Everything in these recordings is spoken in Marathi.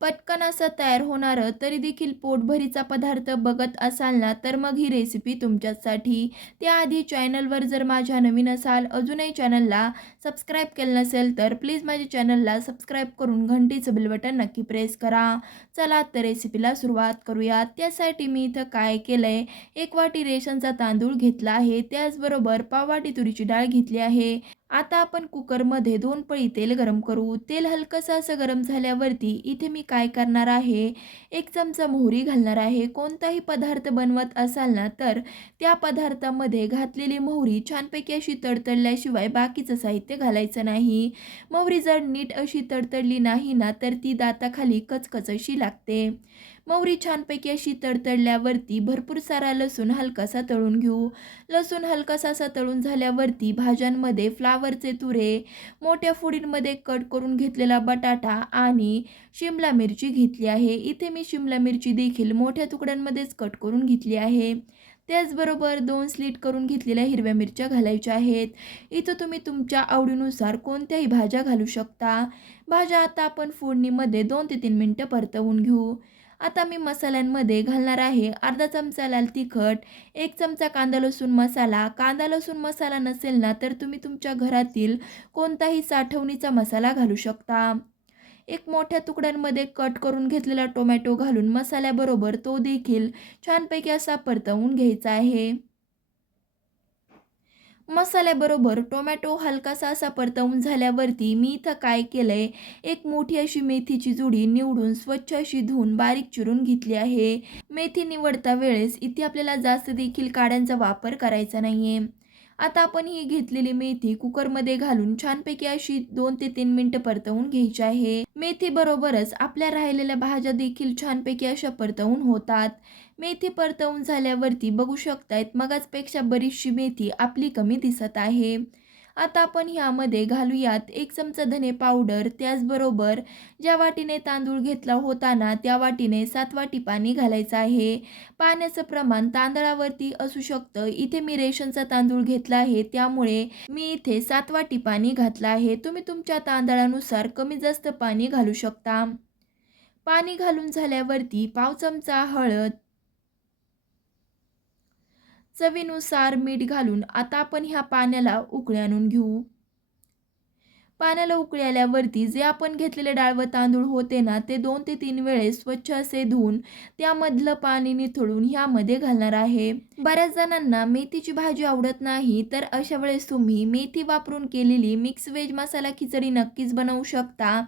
पटकन असं तयार होणारं तरी देखील पोटभरीचा पदार्थ बघत असाल ना तर मग ही रेसिपी तुमच्यासाठी. त्याआधी चॅनलवर जर माझ्या नवीन असाल अजूनही चॅनलला सबस्क्राईब केलं नसेल तर प्लीज माझ्या चॅनलला सबस्क्राईब करून घंटीचं बिल बटन नक्की प्रेस करा. चला तर रेसिपीला सुरुवात करूया. त्यासाठी मी इथं काय केलं आहे एक वाटी रेशनचा तांदूळ घेतला आहे. त्याचबरोबर पाववाटी तुरीची डाळ घेतली आहे. आता आपण कुकरमध्ये दोन पळी तेल गरम करू. तेल हलकंसं असं गरम झाल्यावरती इथे मी काय करणार आहे? एक चमचा मोहरी घालणार आहे. कोणताही पदार्थ बनवत असाल ना तर त्या पदार्थामध्ये घातलेली मोहरी छानपैकी अशी तडतडल्याशिवाय बाकीचं साहित्य घालायचं नाही. मोहरी जर नीट अशी तडतडली नाही ना तर ती दाताखाली कचकच अशी लागते. मोहरी छानपैकी अशी तडतडल्यावरती भरपूर सारा लसूण हलकासा तळून घेऊ. लसूण हलकासा असा तळून झाल्यावरती भाज्यांमध्ये फ्लावरचे तुरे मोठ्या फोडींमध्ये कट करून घेतलेला बटाटा आणि शिमला मिरची घेतली आहे. इथे मी शिमला मिरची देखील मोठ्या तुकड्यांमध्येच कट करून घेतली आहे. त्याचबरोबर दोन स्लीट करून घेतलेल्या हिरव्या मिरच्या घालायच्या आहेत. इथं तुम्ही तुमच्या आवडीनुसार कोणत्याही भाज्या घालू शकता. भाज्या आता आपण फोडणीमध्ये दोन ते तीन मिनटं परतवून घेऊ. आता मी मसाल्यांमध्ये घालणार आहे. अर्धा चमचा लाल तिखट एक चमचा कांदा लसूण मसाला. कांदा लसूण मसाला नसेल ना तर तुम्ही तुमच्या घरातील कोणताही साठवणीचा मसाला घालू शकता. एक मोठ्या तुकड्यांमध्ये कट करून घेतलेला टोमॅटो घालून मसाल्याबरोबर तो देखील छानपैकी असा परतवून घ्यायचा आहे. मसाल्याबरोबर टोमॅटो हलकासा असा परतवून झाल्यावरती मी इथं काय केलं आहे एक मोठी अशी मेथीची जुडी निवडून स्वच्छ अशी धुवून बारीक चिरून घेतली आहे. मेथी निवडता वेळेस इथे आपल्याला जास्त देखील काड्यांचा वापर करायचा नाही आहे आता आपण ही घेतलेली मेथी कुकरमध्ये घालून छानपैकी अशी दोन ते तीन मिनटं परतवून घ्यायची आहे. मेथीबरोबरच आपल्या राहिलेल्या भाज्या देखील छानपैकी अशा परतवून होतात. मेथी परतवून झाल्यावरती बघू शकतायत मगाचपेक्षा बरीचशी मेथी आपली कमी दिसत आहे. आता आपण ह्यामध्ये घालूयात एक चमचा धने पावडर त्याचबरोबर ज्या वाटीने तांदूळ घेतला होता ना त्या वाटीने सात वाटी पाणी घालायचं आहे. पाण्याचं प्रमाण तांदळावरती असू शकतं. इथे मी रेशनचा तांदूळ घेतला आहे. त्यामुळे मी इथे सात वाटी पाणी घातलं आहे. तुम्ही तुमच्या तांदळानुसार कमी जास्त पाणी घालू शकता. पाणी घालून झाल्यावरती पाव चमचा हळद चवीनुसार मीठ घालून आता आपण ह्या पाण्याला उकळी आणून घेऊ. पाण्याला उकळी आल्यावरती जे आपण घेतलेले डाळ व तांदूळ होते ना ते दोन ते तीन वेळेस स्वच्छ असे धुवून त्यामधलं पाणी निथळून ह्यामध्ये घालणार आहे. बऱ्याच जणांना मेथीची भाजी आवडत नाही तर अशा वेळेस तुम्ही मेथी वापरून केलेली मिक्स व्हेज मसाला खिचडी नक्कीच बनवू शकता.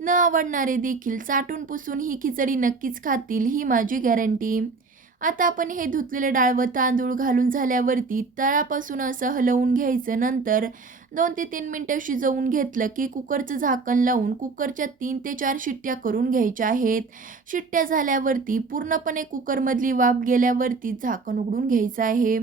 न आवडणारे देखील चाटून पुसून ही खिचडी नक्कीच खातील ही माझी गॅरंटी. आता आपण हे धुतलेले डाळ व तांदूळ घालून झाल्यावरती तळापासून असं हलवून घ्यायचं. नंतर दोन ते तीन मिनटं शिजवून घेतलं की कुकरचं झाकण लावून कुकरच्या तीन ते चार शिट्ट्या करून घ्यायच्या आहेत. शिट्ट्या झाल्यावरती पूर्णपणे कुकरमधली वाफ गेल्यावरती झाकण उघडून घ्यायचं आहे.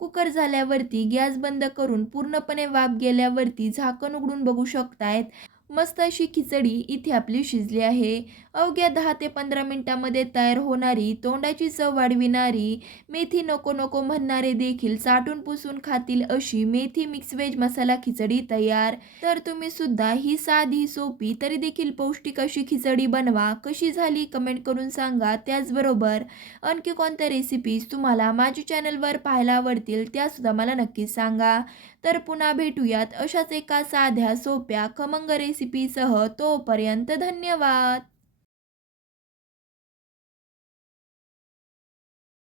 कुकर झाल्यावरती गॅस बंद करून पूर्णपणे वाफ गेल्यावरती झाकण उघडून बघू शकतायत. मस्त अशी खिचडी इथे आपली शिजली आहे. अवघ्या दहा ते पंधरा मिनटामध्ये तयार होणारी तोंडाची चव वाढविणारी मेथी नको नको म्हणणारे देखील चाटून पुसून खातील अशी मेथी मिक्स व्हेज मसाला खिचडी तयार. तर तुम्ही सुद्धा ही साधी सोपी तरी देखील पौष्टिक अशी खिचडी बनवा. कशी झाली कमेंट करून सांगा. त्याचबरोबर आणखी कोणत्या रेसिपीज तुम्हाला माझ्या चॅनलवर पाहायला आवडतील त्यासुद्धा मला नक्कीच सांगा. तर पुन्हा भेटूयात अशाच एका साध्या सोप्या खमंग रेसिपीसह तोपर्यंत धन्यवाद.